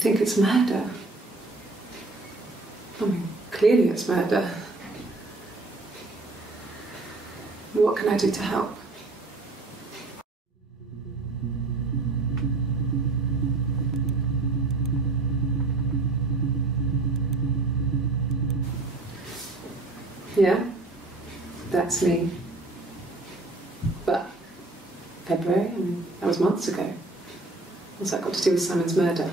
think it's murder? I mean, clearly it's murder. What can I do to help? Yeah, that's me. But February, I mean, that was months ago. What's that got to do with Simon's murder?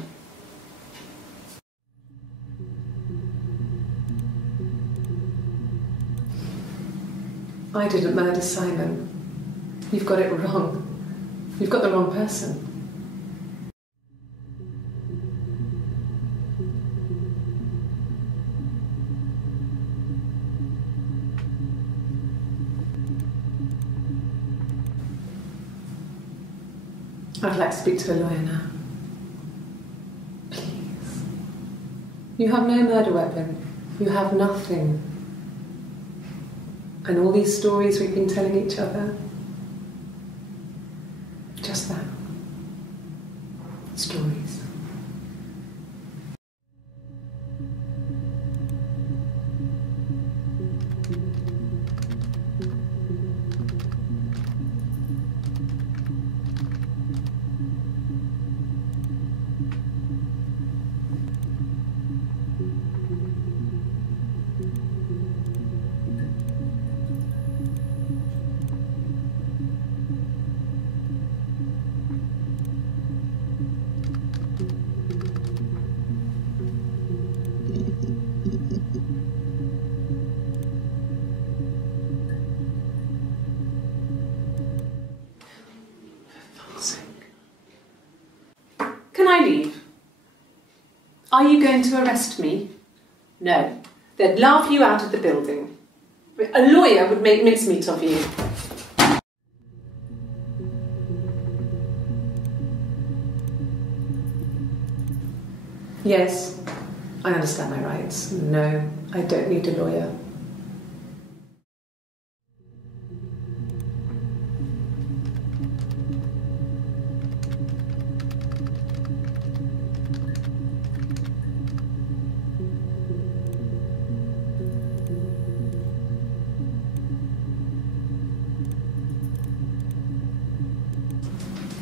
I didn't murder Simon. You've got it wrong. You've got the wrong person. I'd like to speak to a lawyer now. Please. You have no murder weapon. You have nothing. And all these stories we've been telling each other, just that. Stories. Can I leave? Are you going to arrest me? No. They'd laugh you out of the building. A lawyer would make mincemeat of you. Yes, I understand my rights. No, I don't need a lawyer.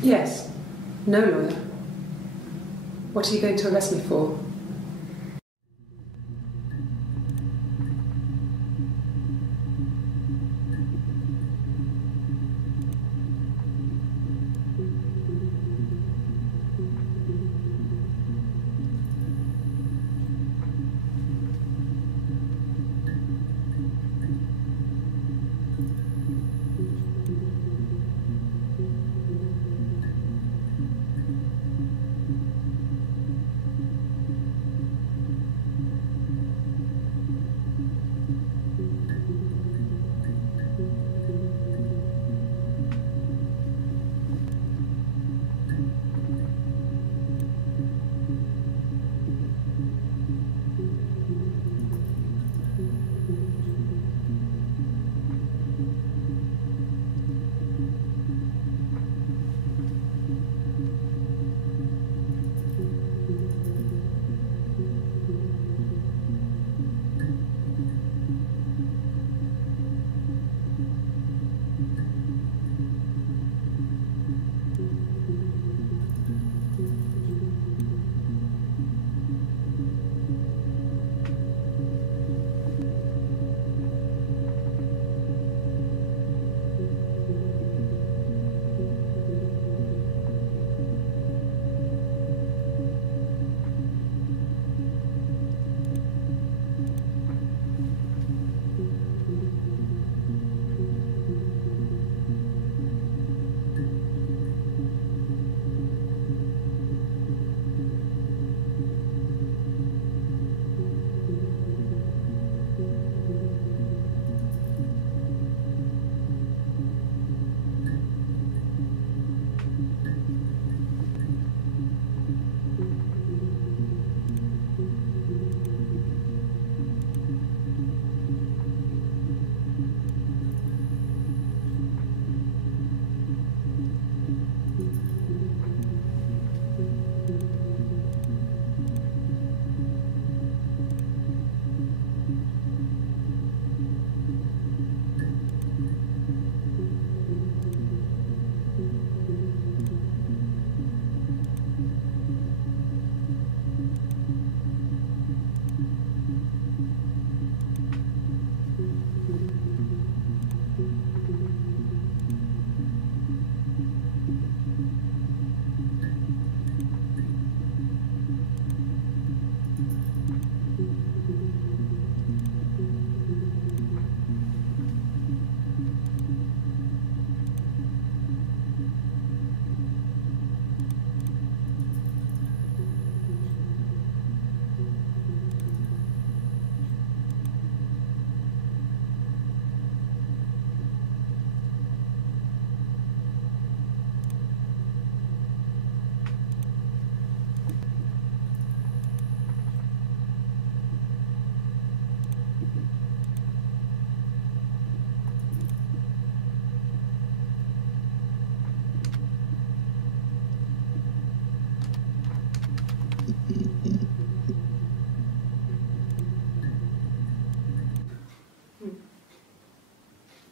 Yes, no lawyer. What are you going to arrest me for?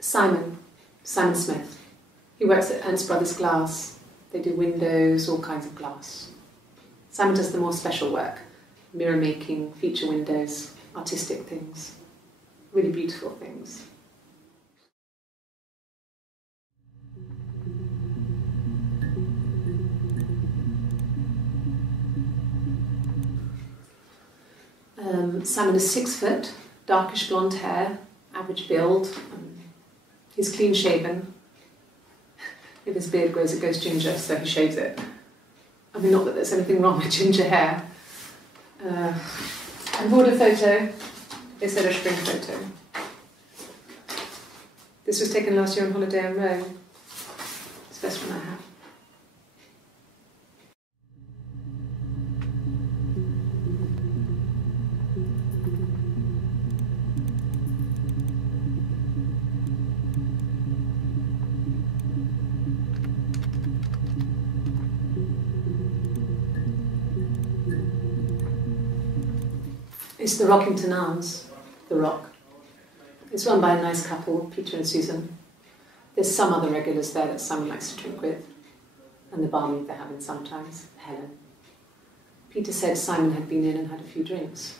Simon Smith. He works at Ernst Brothers Glass. They do windows, all kinds of glass. Simon does the more special work, mirror making, feature windows, artistic things, really beautiful things. Simon is 6 foot, darkish blonde hair, average build. He's clean shaven. If his beard grows, it goes ginger, so he shaves it. I mean, not that there's anything wrong with ginger hair. I bought a photo. They said a spring photo. This was taken last year on holiday in Rome. It's the best one I have. It's the Rockington Arms, the Rock. It's run by a nice couple, Peter and Susan. There's some other regulars there that Simon likes to drink with, and the barmaid they're having sometimes, Helen. Peter said Simon had been in and had a few drinks.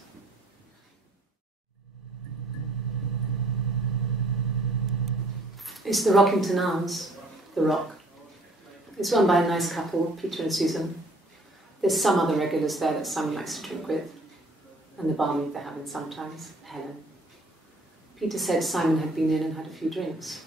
It's the Rockington Arms, the Rock. It's run by a nice couple, Peter and Susan. There's some other regulars there that Simon likes to drink with, and the barmaid they're having sometimes, Helen. Peter said Simon had been in and had a few drinks.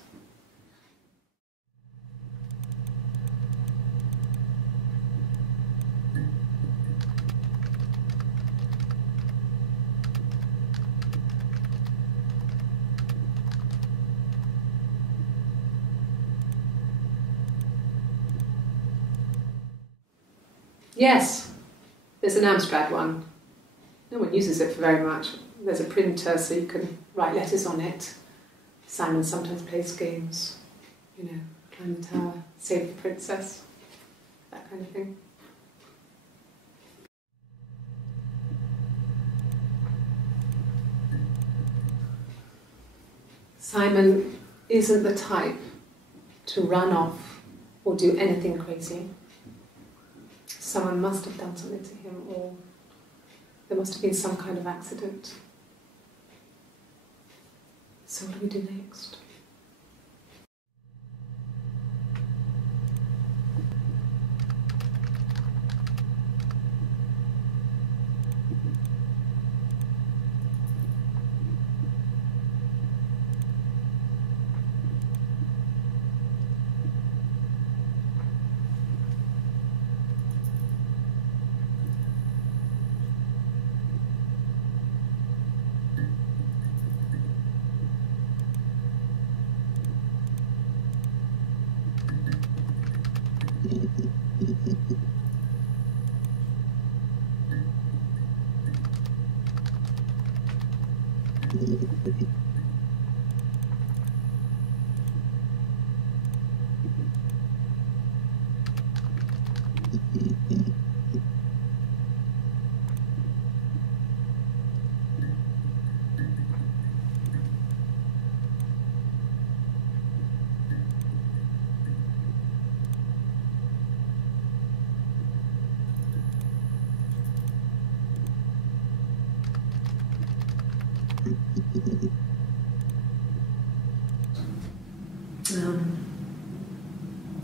Yes, there's an Amstrad one. No one uses it for very much. There's a printer so you can write letters on it. Simon sometimes plays games, you know, climb the tower, save the princess, that kind of thing. Simon isn't the type to run off or do anything crazy. Someone must have done something to him, or there must have been some kind of accident. So what do we do next?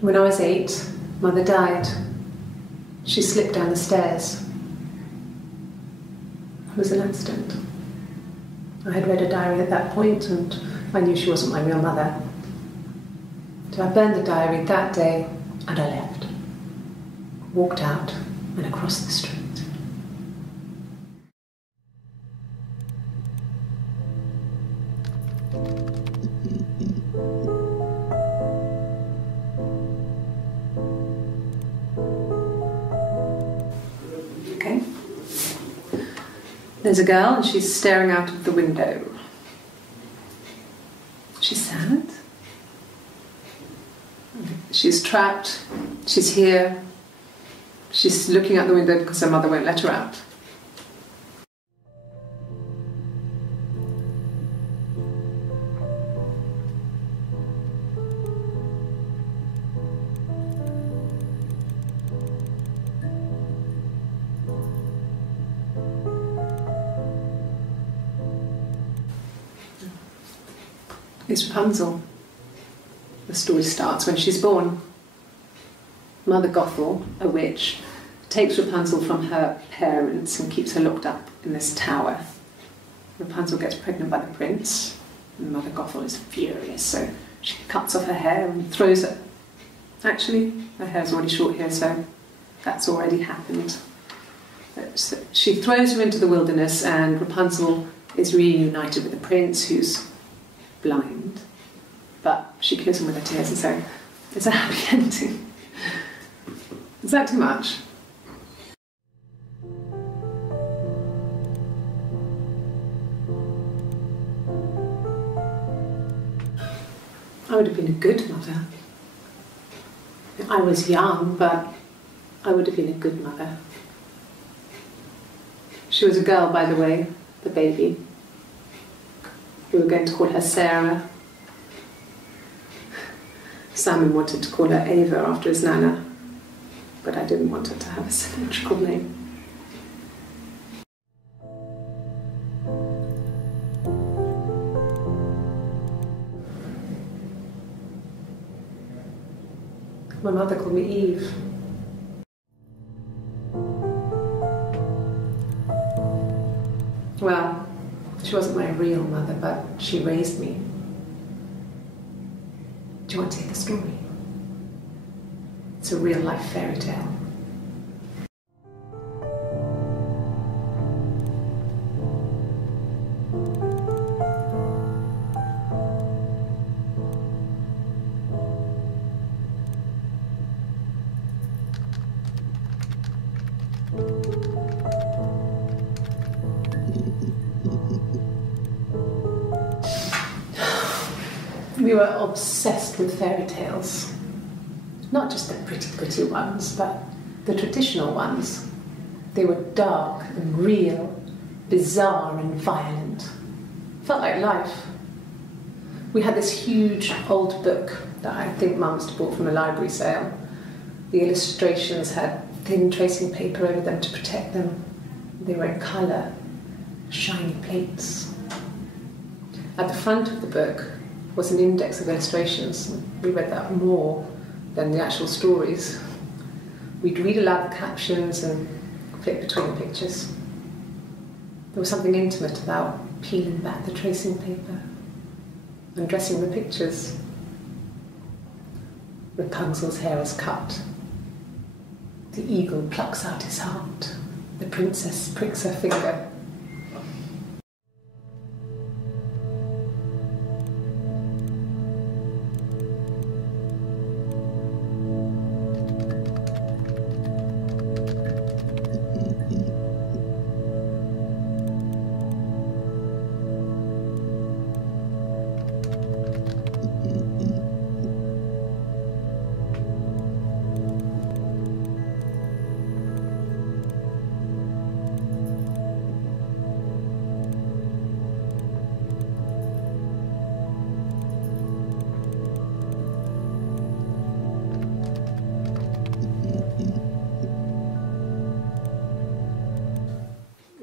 When I was 8, Mother died. She slipped down the stairs. It was an accident. I had read a diary at that point and I knew she wasn't my real mother. So I burned the diary that day and I left. Walked out and across the street. There's a girl and she's staring out of the window. She's sad. She's trapped. She's here. She's looking out the window because her mother won't let her out. It's Rapunzel. The story starts when she's born. Mother Gothel, a witch, takes Rapunzel from her parents and keeps her locked up in this tower. Rapunzel gets pregnant by the prince, and Mother Gothel is furious, so she cuts off her hair and throws it. Actually, her hair's already short here, so that's already happened. So she throws her into the wilderness, and Rapunzel is reunited with the prince, who's blind, but she kills him with her tears, and so it's a happy ending. Is that too much? I would have been a good mother. I was young, but I would have been a good mother. She was a girl, by the way, the baby. We were going to call her Sarah. Simon wanted to call her Ava after his nana, but I didn't want her to have a symmetrical name. My mother called me Eve. Well, she wasn't my real mother, but she raised me. Do you want to hear the story? It's a real-life fairy tale. We were obsessed with fairy tales. Not just the pretty ones, but the traditional ones. They were dark and real, bizarre and violent. Felt like life. We had this huge old book that I think Mum must have bought from a library sale. The illustrations had thin tracing paper over them to protect them. They were in colour, shiny plates. At the front of the book was an index of illustrations. We read that more than the actual stories. We'd read aloud the captions and flip between the pictures. There was something intimate about peeling back the tracing paper, undressing the pictures. Rapunzel's hair is cut. The eagle plucks out his heart. The princess pricks her finger.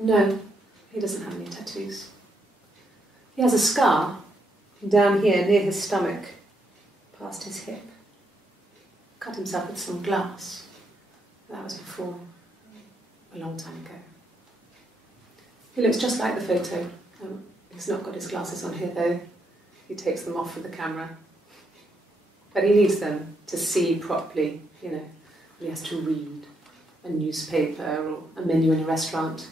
No, he doesn't have any tattoos. He has a scar down here near his stomach, past his hip. Cut himself with some glass. That was before, a long time ago. He looks just like the photo. He's not got his glasses on here though. He takes them off with the camera. But he needs them to see properly, you know. He has to read a newspaper or a menu in a restaurant.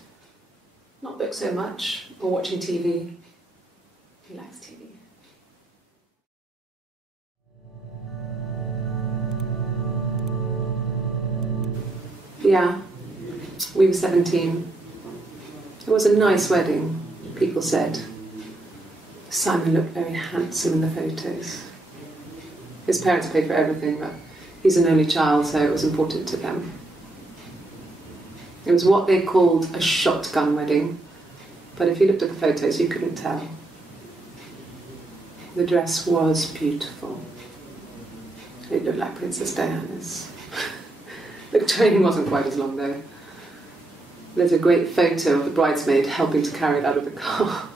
Not books so much, or watching TV. He likes TV. Yeah, we were 17. It was a nice wedding, people said. Simon looked very handsome in the photos. His parents paid for everything, but he's an only child, so it was important to them. It was what they called a shotgun wedding, but if you looked at the photos, you couldn't tell. The dress was beautiful. It looked like Princess Diana's. The train wasn't quite as long though. There's a great photo of the bridesmaid helping to carry it out of the car.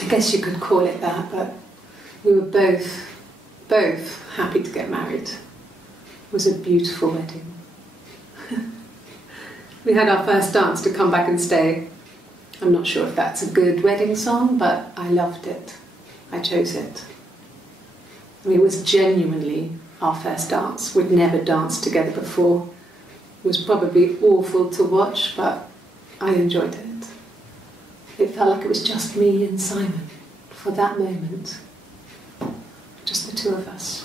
I guess you could call it that, but we were both happy to get married. It was a beautiful wedding. We had our first dance to Come Back and Stay. I'm not sure if that's a good wedding song, but I loved it. I chose it. I mean, it was genuinely our first dance. We'd never danced together before. It was probably awful to watch, but I enjoyed it. It felt like it was just me and Simon for that moment. Just the two of us.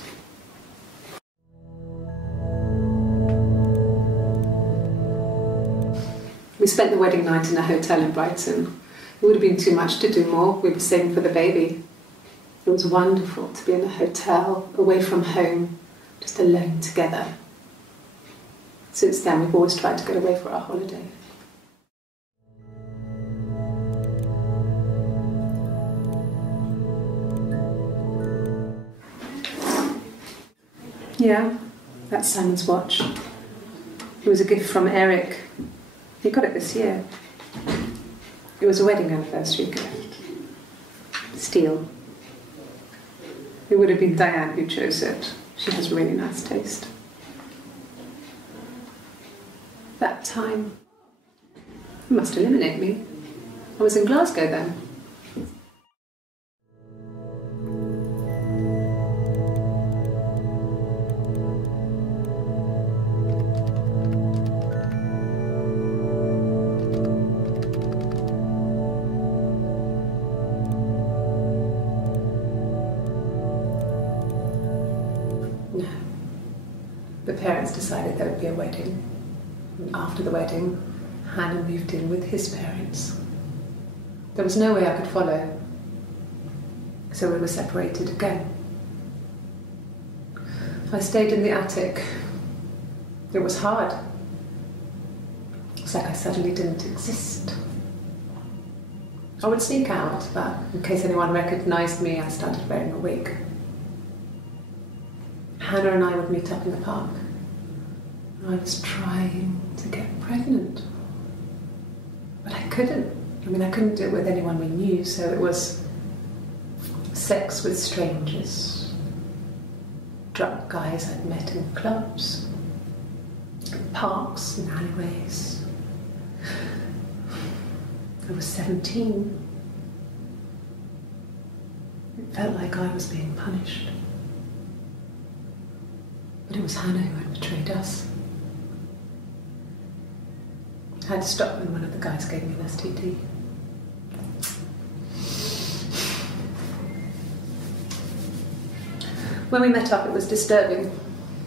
We spent the wedding night in a hotel in Brighton. It would have been too much to do more. We were saving for the baby. It was wonderful to be in a hotel, away from home, just alone together. Since then, we've always tried to get away for our holiday. Yeah, that's Simon's watch. It was a gift from Eric. He got it this year. It was a wedding anniversary gift. Steel. It would have been Diane who chose it. She has really nice taste. That time, it must eliminate me. I was in Glasgow then. No. The parents decided there would be a wedding. And after the wedding, Hannah moved in with his parents. There was no way I could follow, so we were separated again. I stayed in the attic. It was hard. It's like I suddenly didn't exist. I would sneak out, but in case anyone recognised me, I started wearing a wig. Hannah and I would meet up in the park. I was trying to get pregnant, but I couldn't. I mean, I couldn't do it with anyone we knew, so it was sex with strangers, drunk guys I'd met in clubs, in parks and alleyways. I was 17. It felt like I was being punished. But it was Hannah who had betrayed us. I had to stop when one of the guys gave me an STD. When we met up, it was disturbing.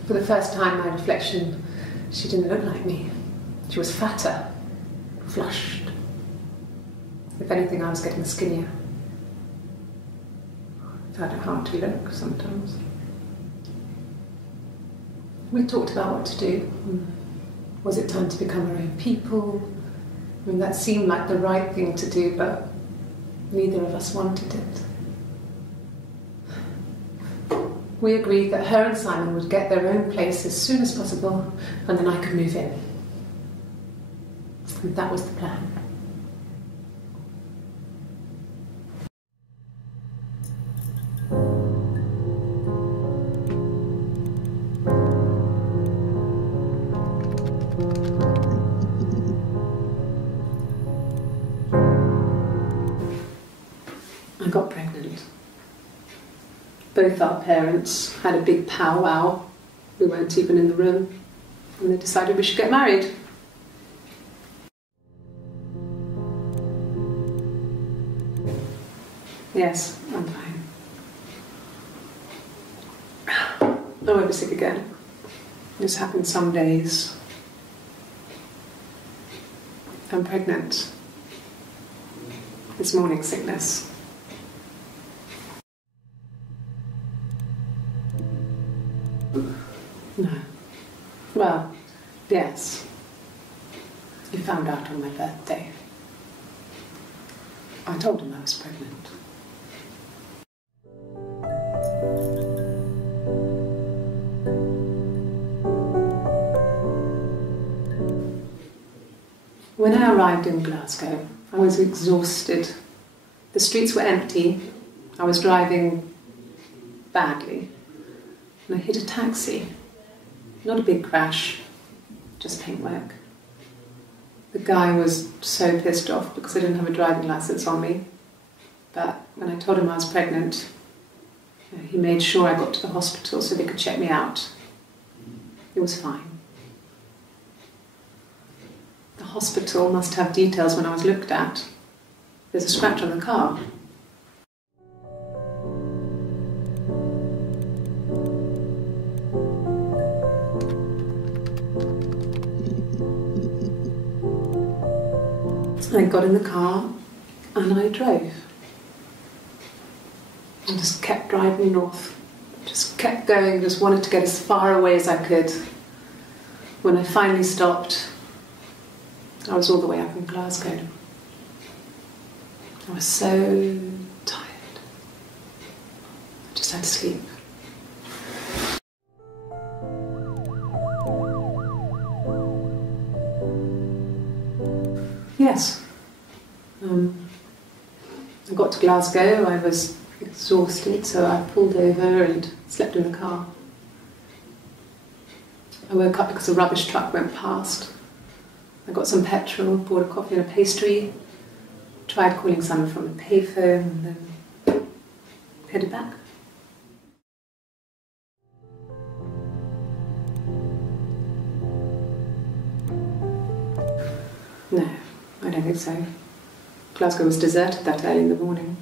For the first time, my reflection, she didn't look like me. She was fatter, flushed. If anything, I was getting skinnier. I found it hard to look sometimes. We talked about what to do. Was it time to become our own people? I mean, that seemed like the right thing to do, but neither of us wanted it. We agreed that her and Simon would get their own place as soon as possible, and then I could move in. And that was the plan. I got pregnant. Both our parents had a big powwow. We weren't even in the room, and they decided we should get married. Yes, I'm fine. I won't be sick again. This happened some days, I'm pregnant. It's morning sickness. No. Well, yes. He found out on my birthday. I told him I was pregnant. When I arrived in Glasgow, I was exhausted. The streets were empty. I was driving badly. And I hit a taxi. Not a big crash, just paintwork. The guy was so pissed off because I didn't have a driving license on me. But when I told him I was pregnant, he made sure I got to the hospital so they could check me out. It was fine. The hospital must have details when I was looked at. There's a scratch on the car. I got in the car and I drove. I just kept driving north. Just kept going, just wanted to get as far away as I could. When I finally stopped, I was all the way up in Glasgow. I was so tired. I just had to sleep. Yes. I got to Glasgow, I was exhausted, so I pulled over and slept in the car. I woke up because a rubbish truck went past. I got some petrol, bought a coffee and a pastry, tried calling someone from the payphone, and then headed back. No, I don't think so. Glasgow was deserted that early in the morning.